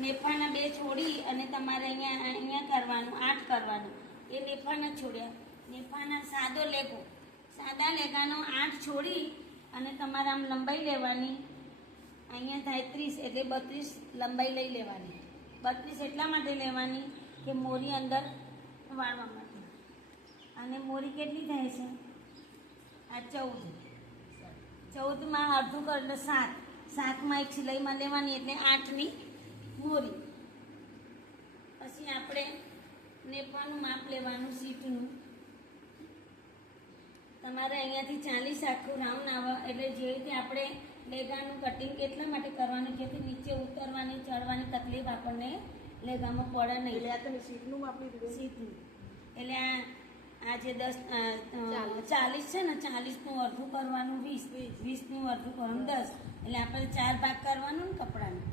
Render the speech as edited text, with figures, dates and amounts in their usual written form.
નેફાના 2 છોડી અને તમારે અહીંયા કરવાનું 8 કરવાનું. એ નેફાના છોડ્યા. નેફાના સાદા લેગાનો 8 છોડી અને તમારે આમ લંબાઈ લેવાની. અહીંયા થાય 30 એટલે 32 લંબાઈ લઈ લેવાની. 32 એટલા માટે લેવાની કે મોરી અંદર વાળવા માટે. અને મોરી કેટલી થાય છે? આ 14માં અડધું કર એટલે 7માં એક સિલાઈમાં લેવાની એટલે 8ની મોરી. પછી આપણે નેફાનું માપ લેવાનું સીટનું. તમારે અહીંયાથી 40 આખું રાઉન્ડ આવે એટલે જે રીતે આપણે લેગાનું કટિંગ કેટલા માટે કરવાનું જેથી નીચે ઉતરવાની ચડવાની તકલીફ આપણને લેગામાં પડે નહીં. એટલે આ તમે સીટનું માપ લીધું? સીટનું એટલે આ જે 40 છે ને 40નું અડધું કરવાનું 20, 20નું અડધું કરવાનું 10 એટલે આપણે 4 ભાગ કરવાનું ને કપડાનું.